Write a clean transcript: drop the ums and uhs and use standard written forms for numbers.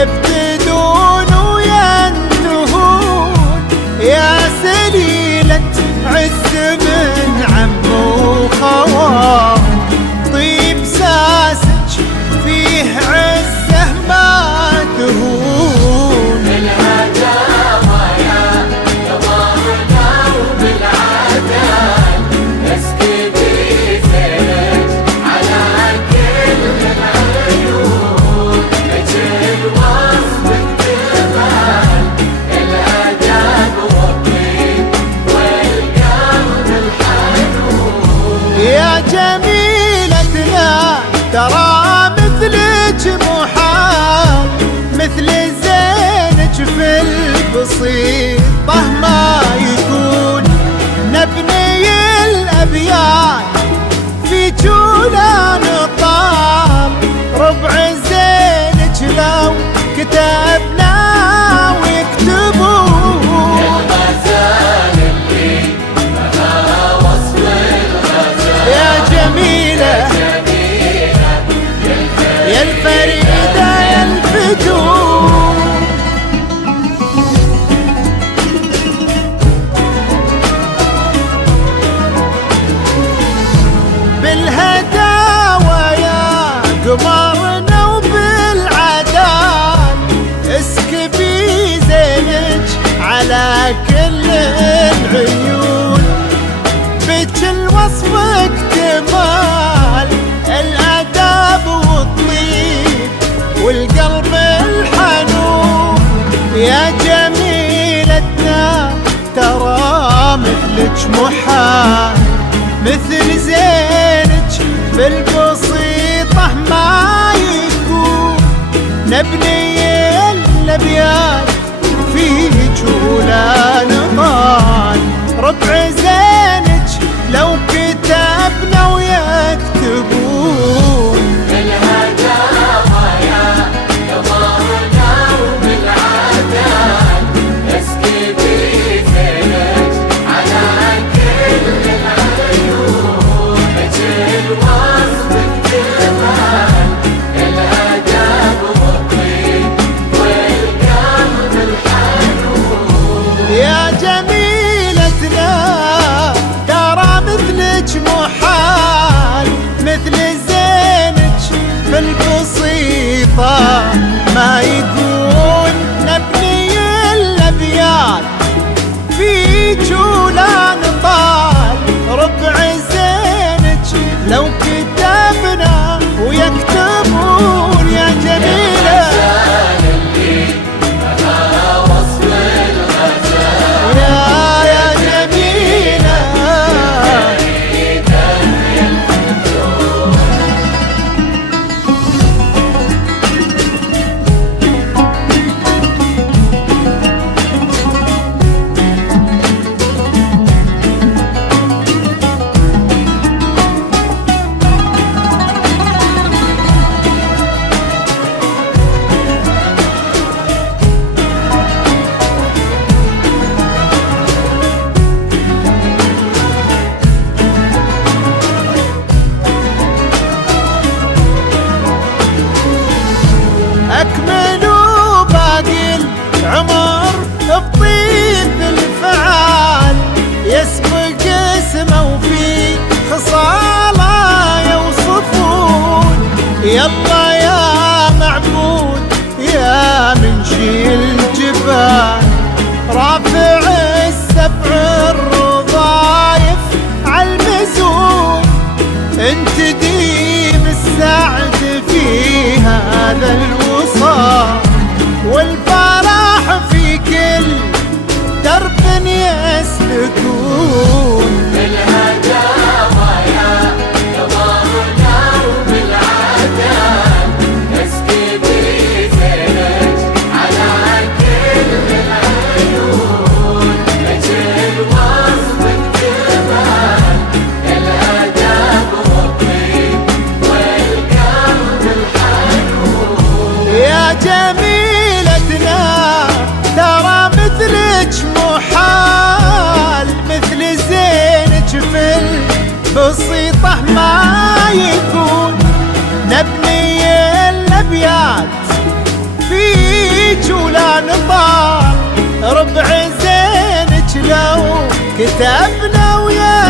يبتدون وينتهون يا سليلة عز من عم وخوان. طيب ساسج فيه عزه ما تهون. بالهداوة يا قمرنا وبالعدال اسكبي زينك على كل العيون. اجل وصفك جمال الاداب والطيب والقلب الحنون. يا جميلتنا ترى مثلك محال، مثل زينك في البسيطة ما يكون. نبني الأبيات في جولا نطال، ربع زينك لو كتبنا ويكتبون. الغزال اللي بها وصف الغزال يا جميلة يا الفريدة يا الفتون. بالهداوة يا قمرنا وبالعدال اسكبي زينك على كل العيون. بكل وصفك كمال الآداب والطيب والقلب الحنون. يا جميلتنا ترى مثلك محال، مثل زينك بالبسيطة ما يكون. نبني الأبيات في جولا نضال، ربع زينك لو كتبنا ويكتبون. بالهداوة يا قمرنا وبالعدال اسكبي زينك على كل العيون. اجل وصفك جمال الاداب والطيب والقلب الحنون. يا جميلتنا ترى مثلك محال، مثل زينك في البسيطة ما يكون. نبني الأبيات في جولا نطال، ربع زينك لو كتبنا ويكتبون. يا جميلة الغزال اللي بها وصف الغزال يا جميلة فريدة يا الفتون. أكملوا باقي العمر بطيب الفعال، يسبق اسمه وفي خصاله يوصفون. يلا يا معبود يا منشي الجبال، رافع السبع الرضايف عالمزون. انت ديم السعد في هذا الوصال، والفرح في كل درب يسلكون. بالهداوة يا قمرنا وبالعدال كتبنا ويا